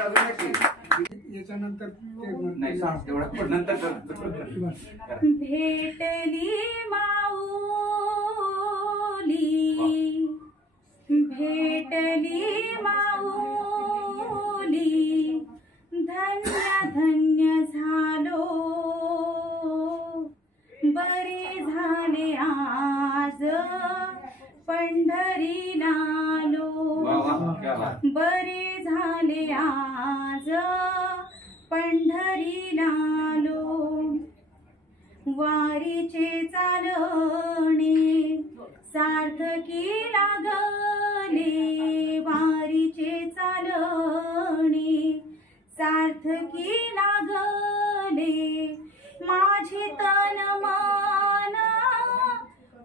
याच्यानंतर नाही सांग तेवढं पण नंतर कर. भेटली माऊली, भेटली माऊली, धन्य धन्य झालो, बरे झाले आज पंढरीला आलो, बरे झाले आज पंढरीला आलो. वारीचे चालणे सार्थकी लागले, वारीचे चालणे सार्थकी लागले. माझे तन मन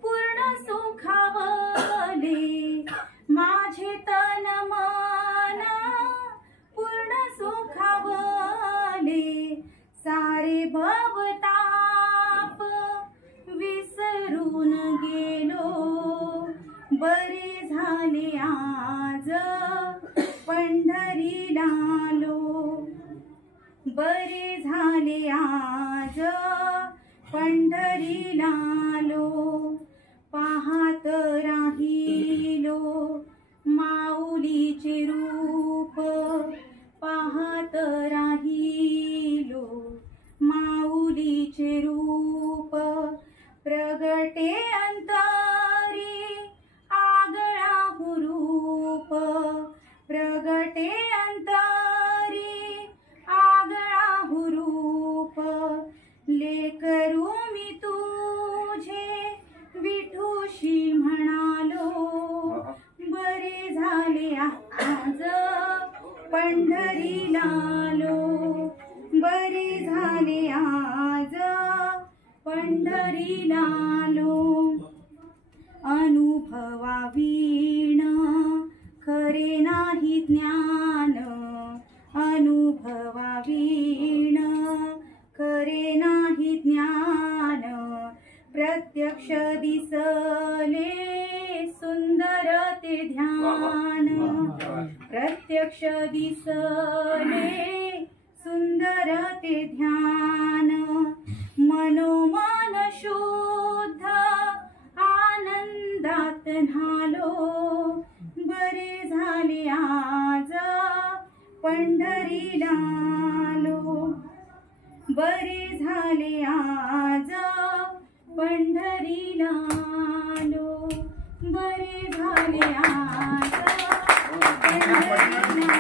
पूर्ण सुखावले, माझे तन मन पूर्ण सुखावले. सारे भवताप विसरून गेलो, बरे झाले आज पंढरीला आलो, बरे झाले आज पंढरीला आलो. पाहत राहिलो माऊलीचे रूप, पाहत राहिलो माऊलीचे रूप. प्रगटे अंतरी आगळा हुरूप, प्रगटे अंतरी आगळा हुरूप. लेकरू मी तुझे विठूशी म्हणालो, बरे झाले आज पंढरीला आलो, बरे झाले आज पंढरीला आलो. अनुभवावीण खरे नाही ज्ञान, अनुभवावीण खरे नाही ज्ञान. प्रत्यक्ष दिसले सुंदर ते ध्यान, प्रत्यक्ष दिसले सुंदर ते ध्यान. मनोमन शुद्ध आनंदात न्हालो, बरे झाले आज पंढरीला आलो, बरे झाले आज पंढरीला आलो, बरे झाले आज पंढरीला